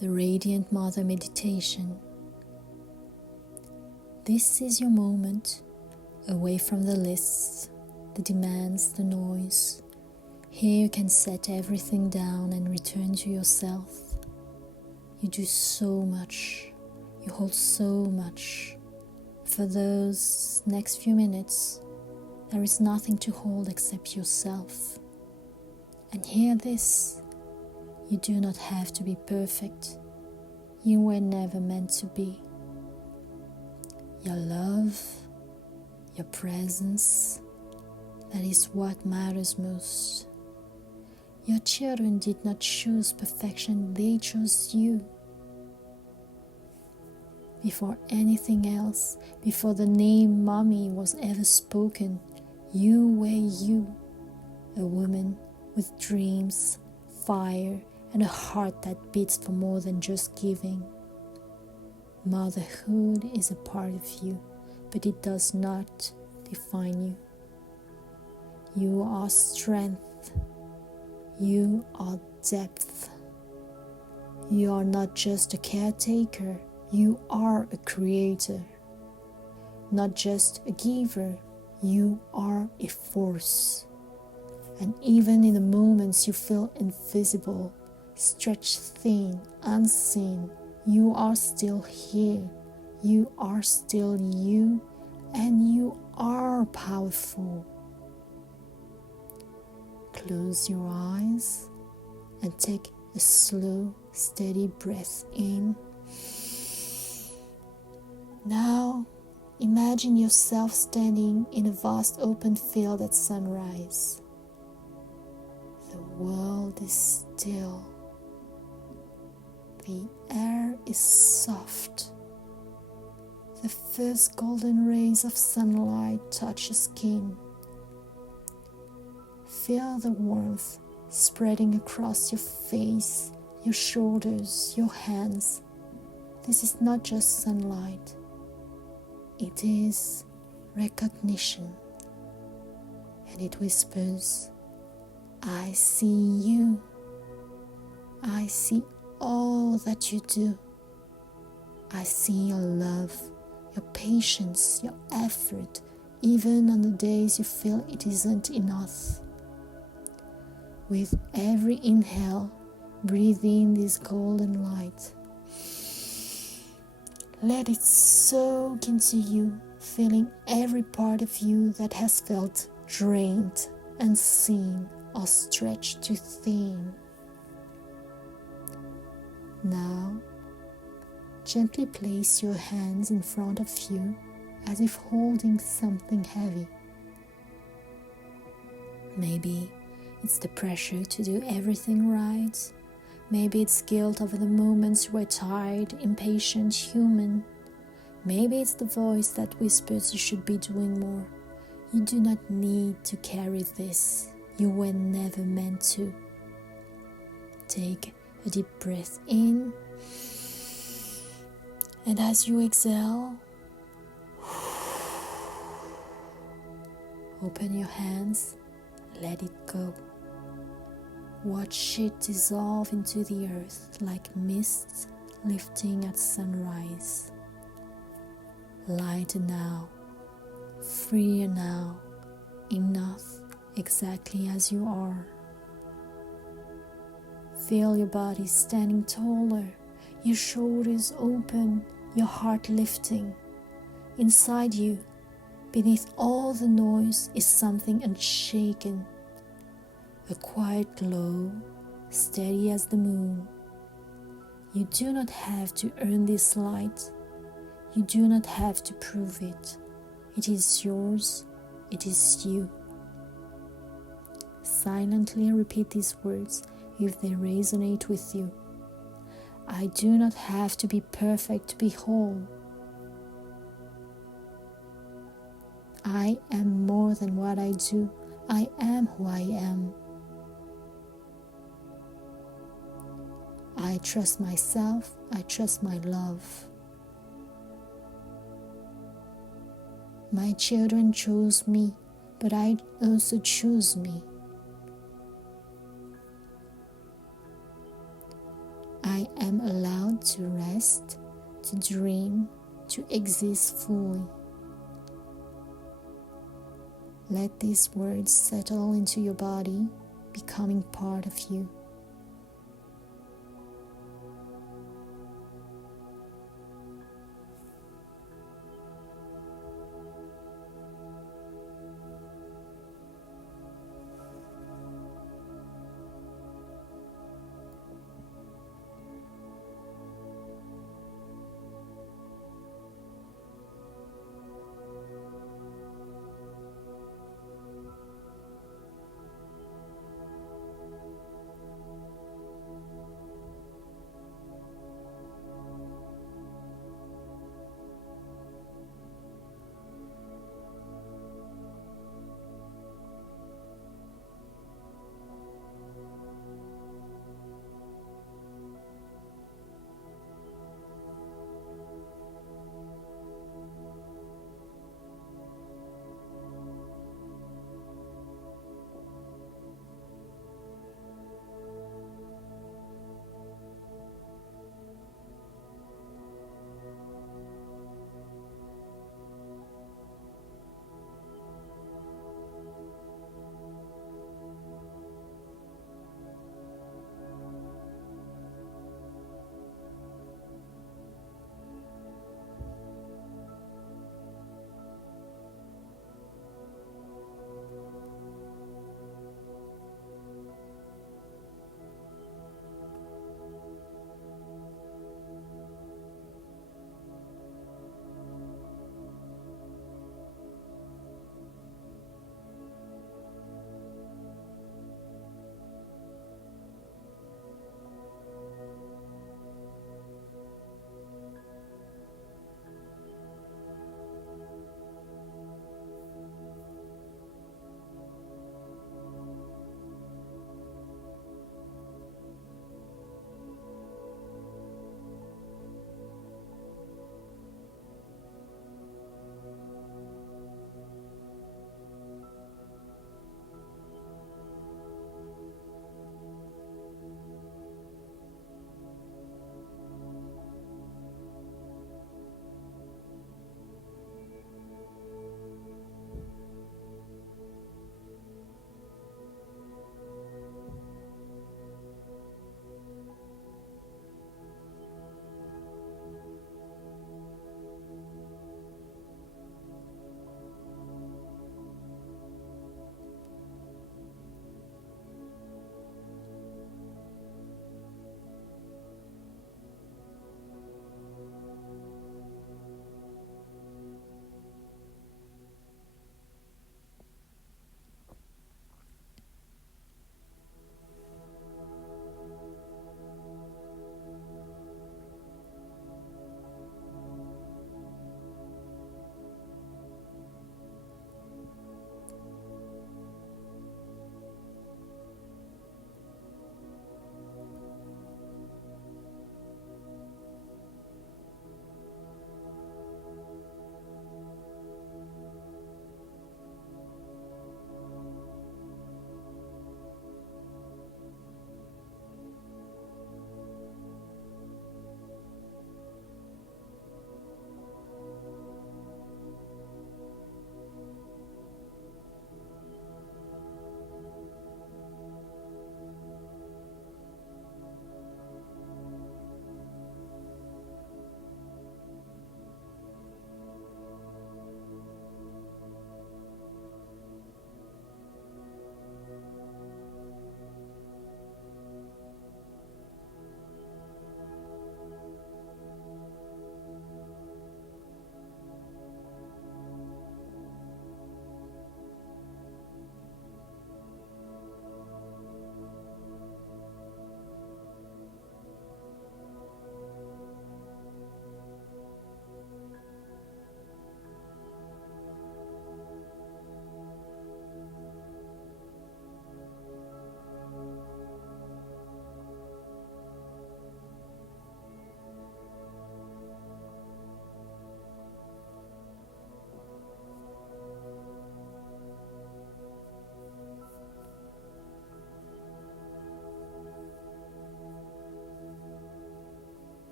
the Radiant Mother meditation. This is your moment, away from the lists, the demands, the noise. Here you can set everything down and return to yourself. You do so much, you hold so much. For those next few minutes, there is nothing to hold except yourself. And hear this, you do not have to be perfect. You were never meant to be. Your love, your presence, that is what matters most. Your children did not choose perfection, they chose you. Before anything else, before the name Mommy was ever spoken, you were you, a woman with dreams, fire, and a heart that beats for more than just giving. Motherhood is a part of you, but it does not define you. You are strength. You are depth. You are not just a caretaker, you are a creator. Not just a giver, you are a force. And even in the moments you feel invisible, stretched thin, unseen, you are still here. You are still you, and you are powerful. Close your eyes and take a slow, steady breath in. Now, imagine yourself standing in a vast open field at sunrise. The world is still. The air is soft. The first golden rays of sunlight touch your skin. Feel the warmth spreading across your face, your shoulders, your hands. This is not just sunlight. It is recognition. And it whispers, I see you. I see all that you do. I see your love, your patience, your effort, even on the days you feel it isn't enough. With every inhale, breathe in this golden light. Let it soak into you, filling every part of you that has felt drained, unseen, or stretched too thin. Now, gently place your hands in front of you as if holding something heavy. Maybe it's the pressure to do everything right. Maybe it's guilt over the moments you were tired, impatient, human. Maybe it's the voice that whispers you should be doing more. You do not need to carry this. You were never meant to. Take a deep breath in, and as you exhale, open your hands, let it go. Watch it dissolve into the earth like mist lifting at sunrise. Lighter now, freer now, enough exactly as you are. Feel your body standing taller, your shoulders open, your heart lifting. Inside you, beneath all the noise, is something unshaken. A quiet glow, steady as the moon. You do not have to earn this light. You do not have to prove it. It is yours. It is you. Silently repeat these words if they resonate with you. I do not have to be perfect to be whole. I am more than what I do. I am who I am. I trust myself. I trust my love. My children chose me, but I also choose me. I I am allowed to rest, to dream, to exist fully. Let these words settle into your body, becoming part of you.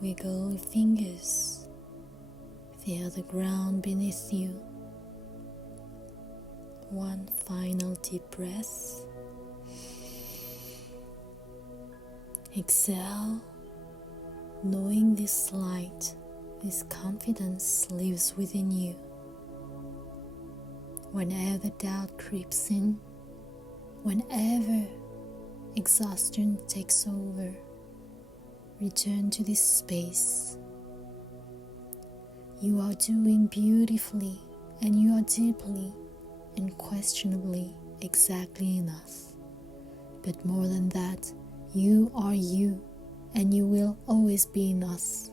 Wiggle your fingers. Feel the ground beneath you. One final deep breath. Exhale, knowing this light, this confidence lives within you. Whenever doubt creeps in, whenever exhaustion takes over, return to this space. You are doing beautifully, and you are deeply, unquestionably exactly enough. But more than that, you are you, and you will always be enough.